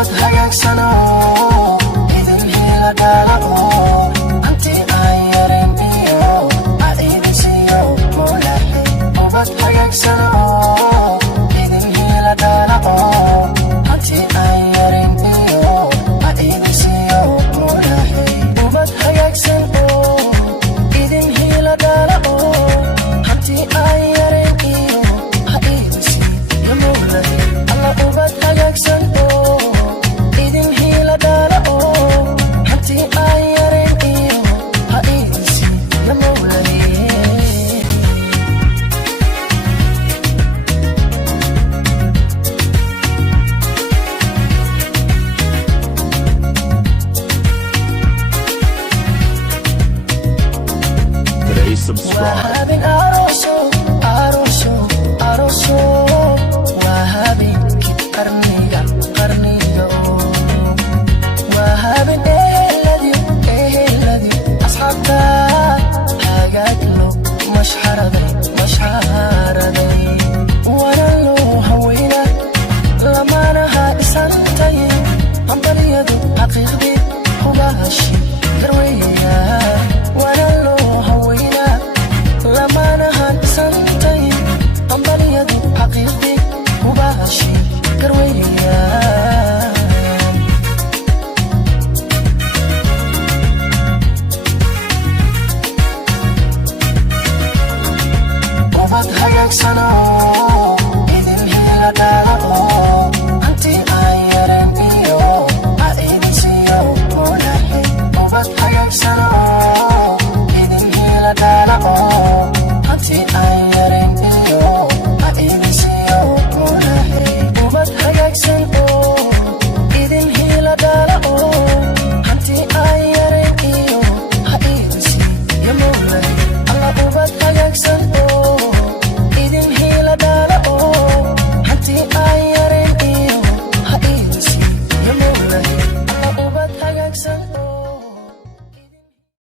ubad hagagsan idin hiila dhala hanti aan yareyn iyo idin siiyo mowlaheen ubad hagagsan idin hiila dhala hanti aan yareyn iyo idin siiyo mowlaheen ubad hagagsan idin hiila dhala hanti aan yareyn iyo idin siiyo mowlaheen alla ubad hagagsan idin hiila dhala hanti aan yareyn iyo idin siiyo mowlaheen Today's subscribe. habeen aroso waa habeenki qarniga waa habeen eheladi asxaabta hagaaglo mashxaraday wana loo haweyna lamanaha isantay hambalyadu xaqiiqdii hubaashi garweeyaa